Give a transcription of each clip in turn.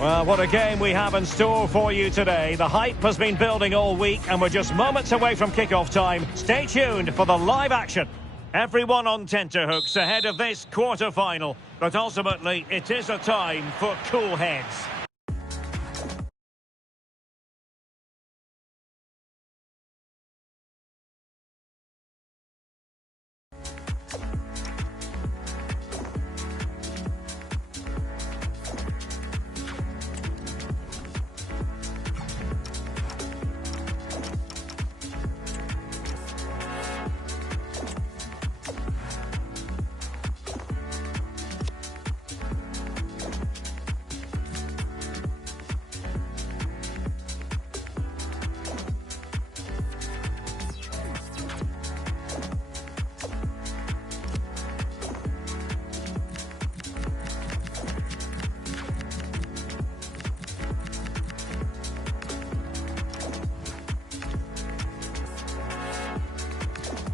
Well, what a game we have in store for you today. The hype has been building all week and we're just moments away from kick-off time. Stay tuned for the live action. Everyone on tenterhooks ahead of this quarter-final. But ultimately, it is a time for cool heads.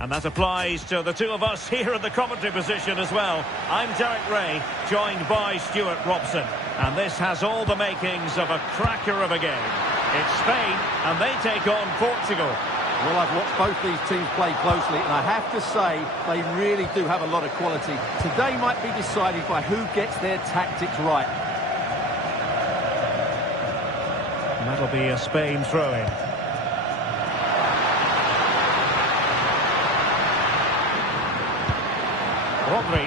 And that applies to the two of us here in the commentary position as well. I'm Derek Ray, joined by Stuart Robson. And this has all the makings of a cracker of a game. It's Spain, and they take on Portugal. Well, I've watched both these teams play closely, and I have to say, they really do have a lot of quality. Today might be decided by who gets their tactics right. And that'll be a Spain throw-in. Rodri,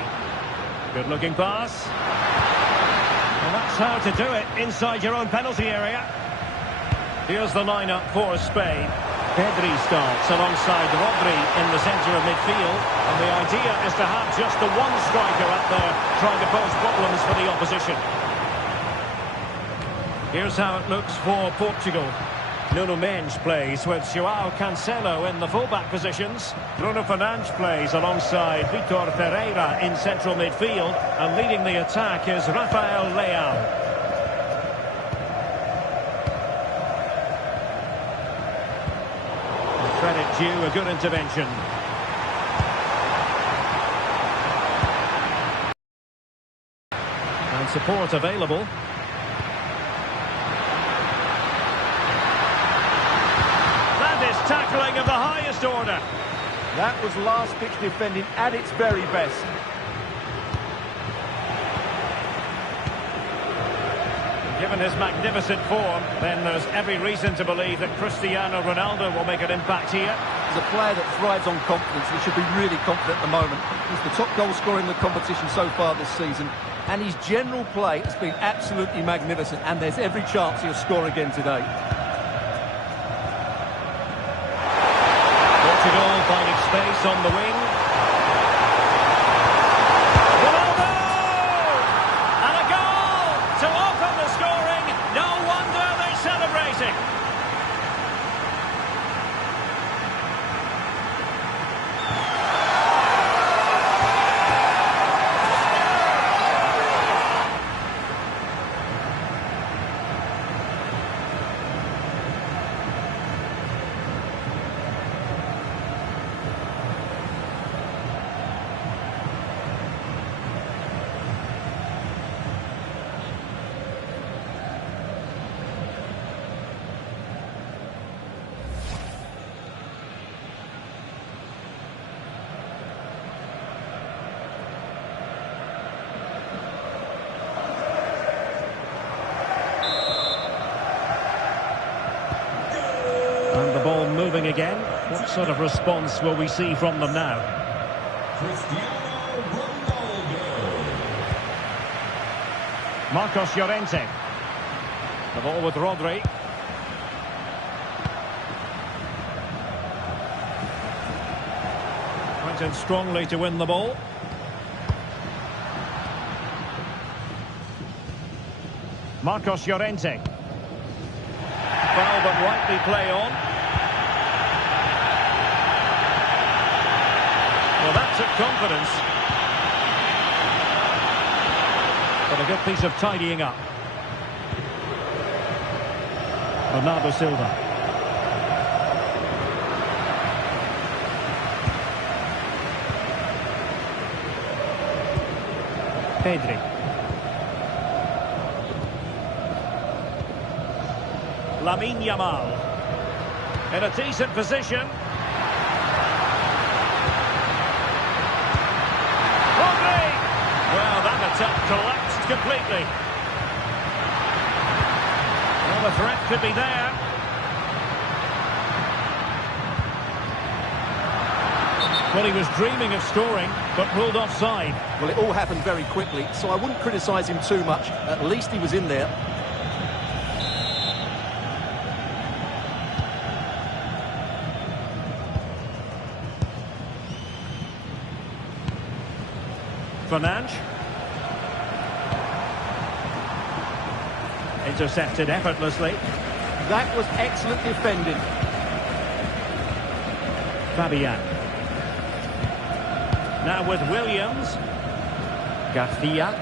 good-looking pass. Well, that's how to do it, inside your own penalty area. Here's the lineup for Spain. Pedri starts alongside Rodri in the centre of midfield. And the idea is to have just the one striker up there trying to pose problems for the opposition. Here's how it looks for Portugal. Nuno Mendes plays with João Cancelo in the fullback positions. Bruno Fernandes plays alongside Vitor Pereira in central midfield. And leading the attack is Rafael Leao. Credit due, a good intervention. And support available. Tackling of the highest order. That was last-pitch defending at its very best. Given his magnificent form, then there's every reason to believe that Cristiano Ronaldo will make an impact here. He's a player that thrives on confidence. He should be really confident at the moment. He's the top goal scorer in the competition so far this season. And his general play has been absolutely magnificent. And there's every chance he'll score again today. Portugal finding space on the wing. Ronaldo! And a goal to open the scoring. No wonder they're celebrating. And the ball moving again. What sort of response will we see from them now? Cristiano Ronaldo. Marcos Llorente. The ball with Rodri. Went in strongly to win the ball. Marcos Llorente. Foul but rightly play on. Well, that took confidence. But a good piece of tidying up. Bernardo Silva. Pedri. Lamine Yamal. In a decent position. Rodri! Well, that attack collapsed completely. Well, the threat could be there. Well, he was dreaming of scoring, but ruled offside. Well, it all happened very quickly, so I wouldn't criticise him too much. At least he was in there. Fernandes. Intercepted effortlessly. That was excellent defending. Fabian. Now with Williams. Garcia.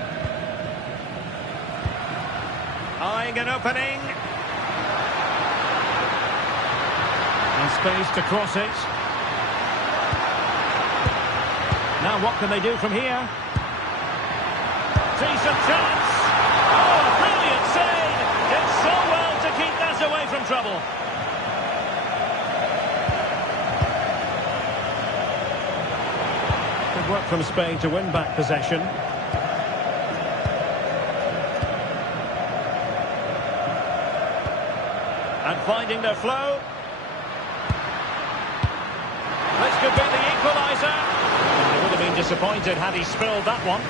Eyeing an opening. And space to cross it. Now what can they do from here? Decent chance. Oh, brilliant save. Did so well to keep that away from trouble. Good work from Spain to win back possession. And finding their flow. This could be the equaliser. They would have been disappointed had he spilled that one.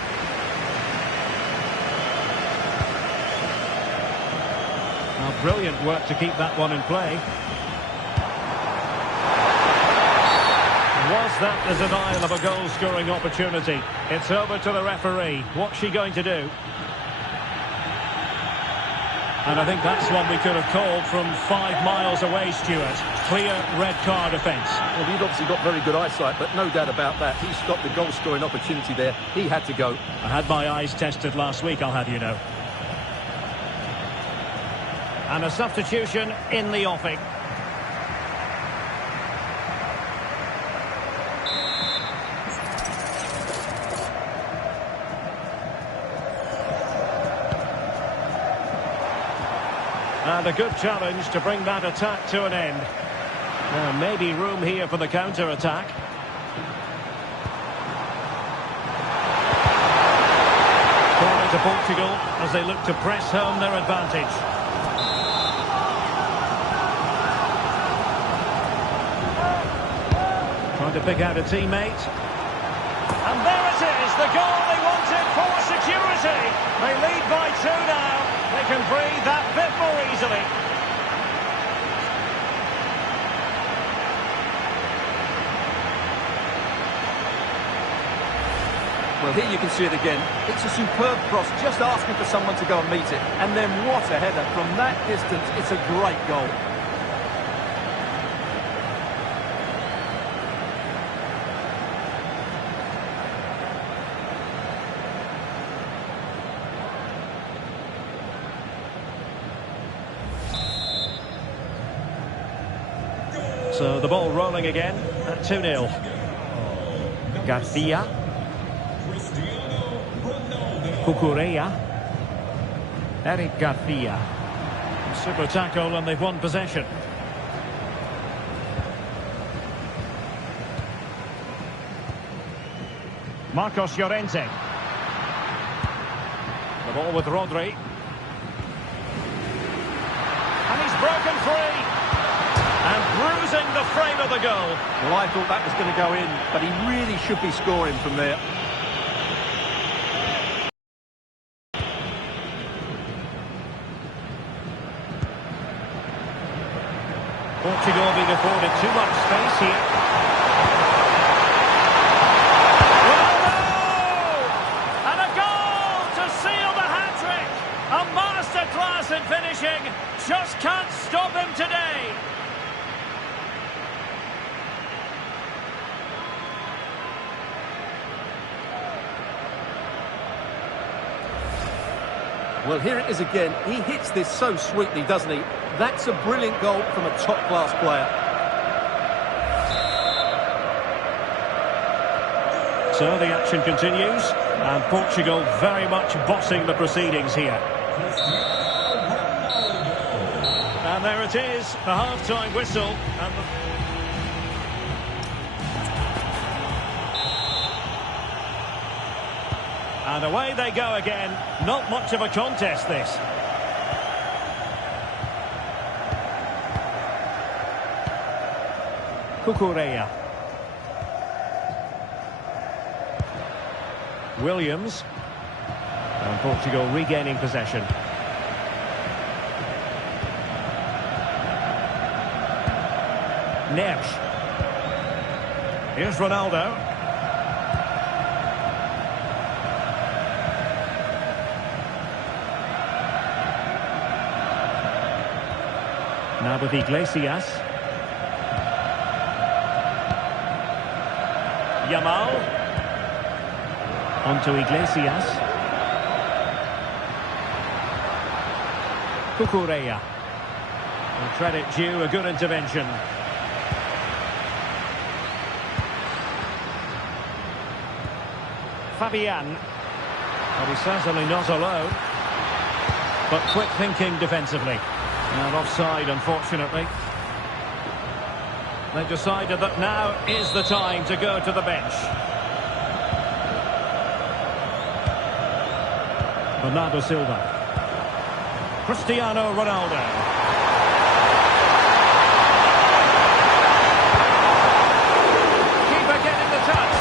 Well, brilliant work to keep that one in play. Was that the denial of a goal-scoring opportunity? It's over to the referee. What's she going to do? And I think that's one we could have called from 5 miles away, Stuart. Clear red card offence. Well, he'd obviously got very good eyesight, but no doubt about that. He stopped the goal-scoring opportunity there. He had to go. I had my eyes tested last week, I'll have you know. And a substitution in the offing. And a good challenge to bring that attack to an end. Now, maybe room here for the counter-attack. Corner to Portugal as they look to press home their advantage. Trying to pick out a teammate. And there it is, the goal they wanted for security. They lead by 2 now. They can breathe that bit more easily. Well, here you can see it again. It's a superb cross, just asking for someone to go and meet it. And then what a header. From that distance, it's a great goal. So the ball rolling again at 2-0. Garcia. Cucurella. Eric Garcia. Super tackle and they've won possession. Marcos Llorente. The ball with Rodri. And he's broken free. And bruising the frame of the goal. Well, I thought that was going to go in, but he really should be scoring from there. Portugal being afforded too much space here. And a goal to seal the hat-trick. A masterclass in finishing. Just can't stop him today. Well, here it is again. He hits this so sweetly, doesn't he? That's a brilliant goal from a top-class player. So the action continues, and Portugal very much bossing the proceedings here. And And there it is, the half-time whistle. And away they go again. Not much of a contest, this. Cucurella. Williams. And Portugal regaining possession. Neves. Here's Ronaldo. Now with Iglesias. Yamal. On to Iglesias. Cucurella. And credit due, a good intervention. Fabian. Well, he's certainly not alone. But quick thinking defensively. And offside, unfortunately. They've decided that now is the time to go to the bench. Bernardo Silva. Cristiano Ronaldo. Keeper getting the touch.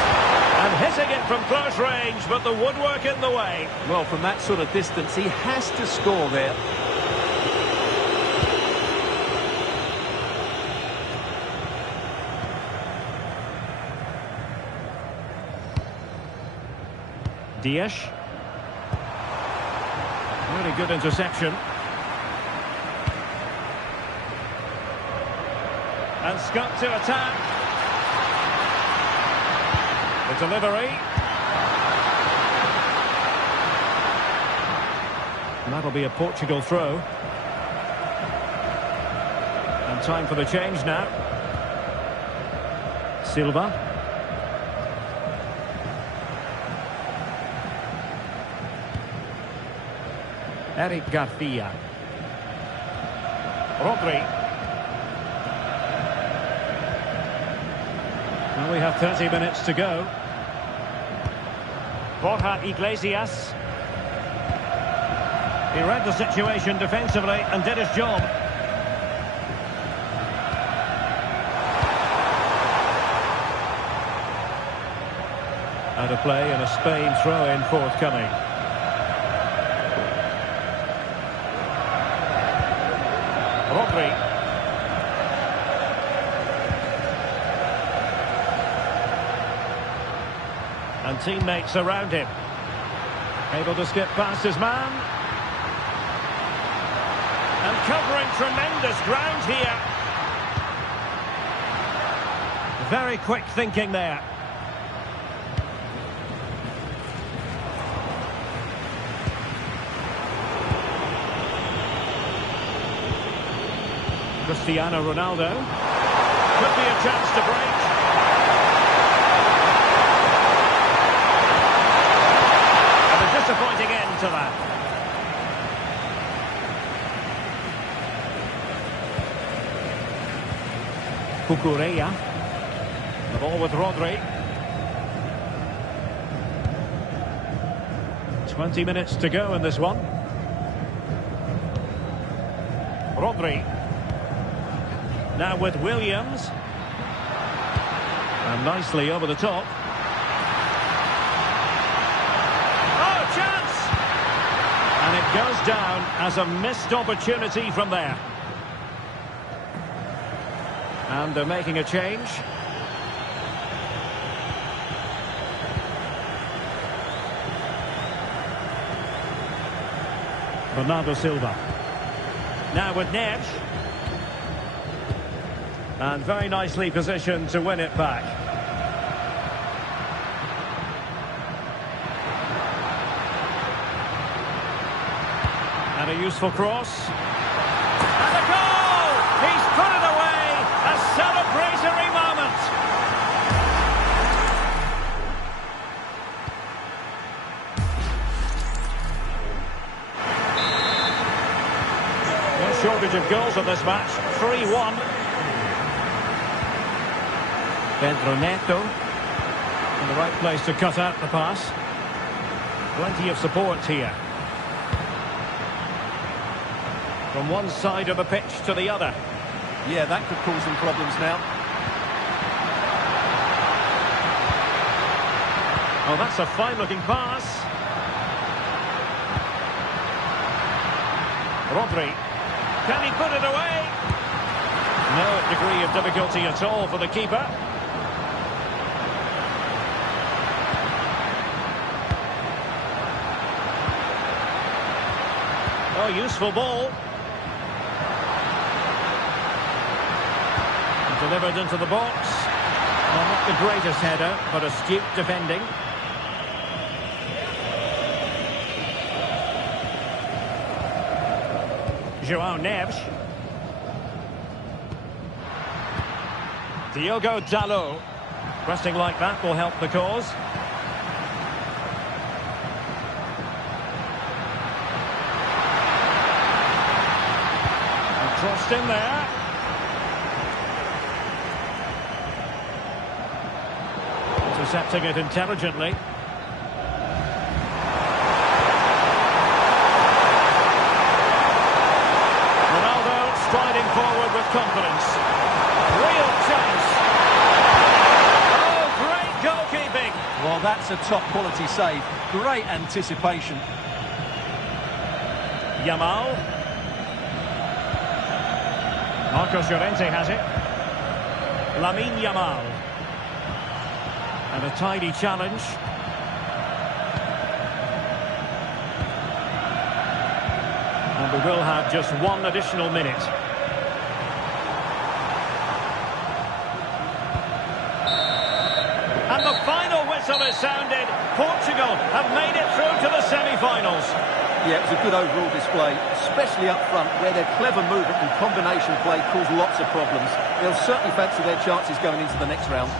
And hitting it from close range, but the woodwork in the way. Well, from that sort of distance, he has to score there. Dias. Really good interception. And Scott to attack. The delivery. And that'll be a Portugal throw. And time for the change now. Silva. Eric Garcia. Rodri. Well, we have 30 minutes to go. Borja Iglesias. He read the situation defensively and did his job. Out of play and a Spain throw-in forthcoming. Rodri. And teammates around him. Able to skip past his man. And covering tremendous ground here. Very quick thinking there. Cristiano Ronaldo. Could be a chance to break. And a disappointing end to that. Cucurella. The ball with Rodri. 20 minutes to go in this one. Rodri. Now with Williams. And nicely over the top. Oh, chance! And it goes down as a missed opportunity from there. And they're making a change. Bernardo Silva. Now with Neves. And very nicely positioned to win it back. And a useful cross. And a goal! He's put it away! A celebratory moment! Well, shortage of goals in this match. 3-1. Pedro Neto. In the right place to cut out the pass. Plenty of support here. From one side of the pitch to the other. Yeah, that could cause them problems now. Oh, that's a fine-looking pass. Rodri. Can he put it away? No degree of difficulty at all for the keeper. Oh, useful ball. Delivered into the box. Well, not the greatest header, but astute defending. João Neves. Diogo Dalot. Pressing like that will help the cause. And crossed in there. Intercepting it intelligently. Ronaldo striding forward with confidence. Real chance. Oh, great goalkeeping. Well, that's a top-quality save. Great anticipation. Yamal. Marcos Llorente has it. Lamine Yamal. And a tidy challenge. And we will have just one additional minute. And the final whistle is sounded. Portugal have made it through to the semi-finals. Yeah, it was a good overall display, especially up front, where their clever movement and combination play caused lots of problems. They'll certainly fancy their chances going into the next round.